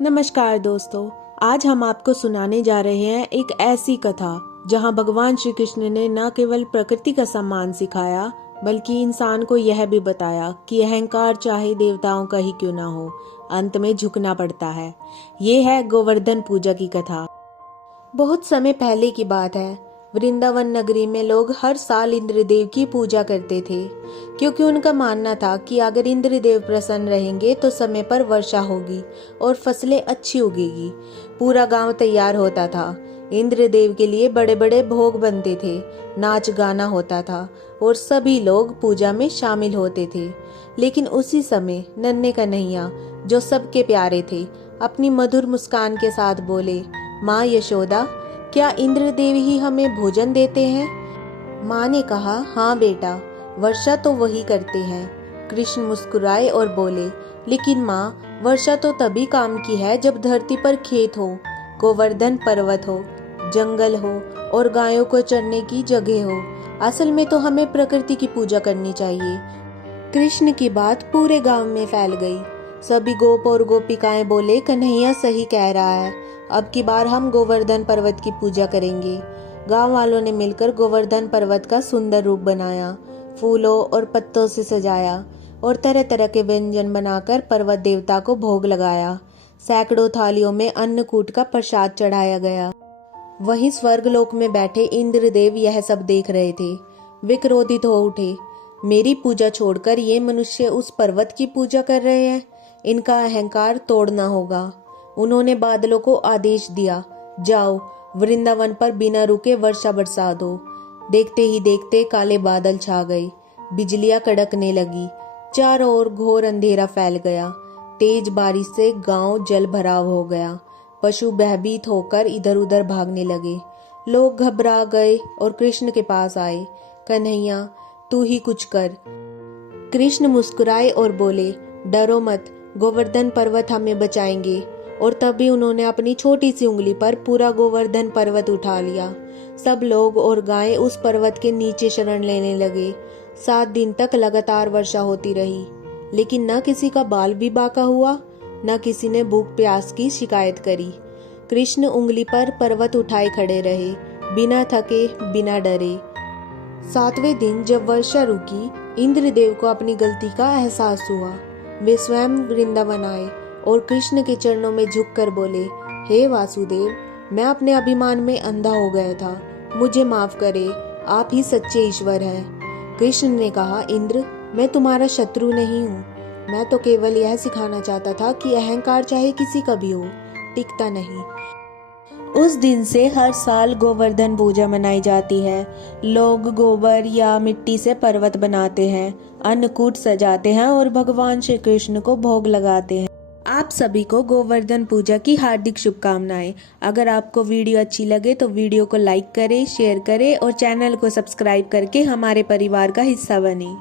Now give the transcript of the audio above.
नमस्कार दोस्तों, आज हम आपको सुनाने जा रहे हैं एक ऐसी कथा जहां भगवान श्री कृष्ण ने न केवल प्रकृति का सम्मान सिखाया बल्कि इंसान को यह भी बताया कि अहंकार चाहे देवताओं का ही क्यों ना हो, अंत में झुकना पड़ता है। ये है गोवर्धन पूजा की कथा। बहुत समय पहले की बात है। वृंदावन नगरी में लोग हर साल इंद्रदेव की पूजा करते थे, क्योंकि उनका मानना था कि अगर इंद्रदेव प्रसन्न रहेंगे तो समय पर वर्षा होगी और फसलें अच्छी उगेगी। पूरा गांव तैयार होता था। इंद्रदेव के लिए बड़े बड़े भोग बनते थे, नाच गाना होता था और सभी लोग पूजा में शामिल होते थे। लेकिन उसी समय नन्हे कन्हैया, जो सबके प्यारे थे, अपनी मधुर मुस्कान के साथ बोले, माँ यशोदा, क्या इंद्रदेव ही हमें भोजन देते हैं? माँ ने कहा, हाँ बेटा, वर्षा तो वही करते हैं। कृष्ण मुस्कुराए और बोले, लेकिन माँ, वर्षा तो तभी काम की है जब धरती पर खेत हो, गोवर्धन पर्वत हो, जंगल हो और गायों को चरने की जगह हो। असल में तो हमें प्रकृति की पूजा करनी चाहिए। कृष्ण की बात पूरे गांव में फैल गई। सभी गोप और गोपिकाएं बोले, कन्हैया सही कह रहा है, अब की बार हम गोवर्धन पर्वत की पूजा करेंगे। गांव वालों ने मिलकर गोवर्धन पर्वत का सुंदर रूप बनाया, फूलों और पत्तों से सजाया और तरह तरह के व्यंजन बनाकर पर्वत देवता को भोग लगाया। सैकड़ों थालियों में अन्नकूट का प्रसाद चढ़ाया गया। वहीं स्वर्गलोक में बैठे इंद्रदेव यह सब देख रहे थे। वे क्रोधित हो उठे, मेरी पूजा छोड़कर ये मनुष्य उस पर्वत की पूजा कर रहे हैं, इनका अहंकार तोड़ना होगा। उन्होंने बादलों को आदेश दिया, जाओ वृंदावन पर बिना रुके वर्षा बरसा दो। देखते ही देखते काले बादल छा गए, बिजलियां कड़कने लगी, चारों ओर घोर अंधेरा फैल गया। तेज बारिश से गांव जल भराव हो गया। पशु भयभीत होकर इधर उधर भागने लगे। लोग घबरा गए और कृष्ण के पास आए। कन्हैया, तू ही कुछ कर। कृष्ण मुस्कुराए और बोले, डरो मत, गोवर्धन पर्वत हमें बचाएंगे। और तभी उन्होंने अपनी छोटी सी उंगली पर पूरा गोवर्धन पर्वत उठा लिया। सब लोग और गायें उस पर्वत के नीचे शरण लेने लगे। 7 दिन तक लगातार वर्षा होती रही, लेकिन न किसी का बाल भी बांका हुआ, न किसी ने भूख प्यास की शिकायत करी। कृष्ण उंगली पर पर्वत उठाए खड़े रहे, बिना थके, बिना डरे। 7वें दिन जब वर्षा रुकी, इंद्रदेव को अपनी गलती का एहसास हुआ। वे स्वयं वृंदावन आए और कृष्ण के चरणों में झुककर बोले, हे वासुदेव, मैं अपने अभिमान में अंधा हो गया था, मुझे माफ करे, आप ही सच्चे ईश्वर हैं। कृष्ण ने कहा, इंद्र, मैं तुम्हारा शत्रु नहीं हूँ, मैं तो केवल यह सिखाना चाहता था कि अहंकार चाहे किसी का भी हो, टिकता नहीं। उस दिन से हर साल गोवर्धन पूजा मनाई जाती है। लोग गोबर या मिट्टी से पर्वत बनाते हैं, अन्नकूट सजाते हैं और भगवान श्री कृष्ण को भोग लगाते हैं। आप सभी को गोवर्धन पूजा की हार्दिक शुभकामनाएं। अगर आपको वीडियो अच्छी लगे तो वीडियो को लाइक करें, शेयर करें और चैनल को सब्सक्राइब करके हमारे परिवार का हिस्सा बनें।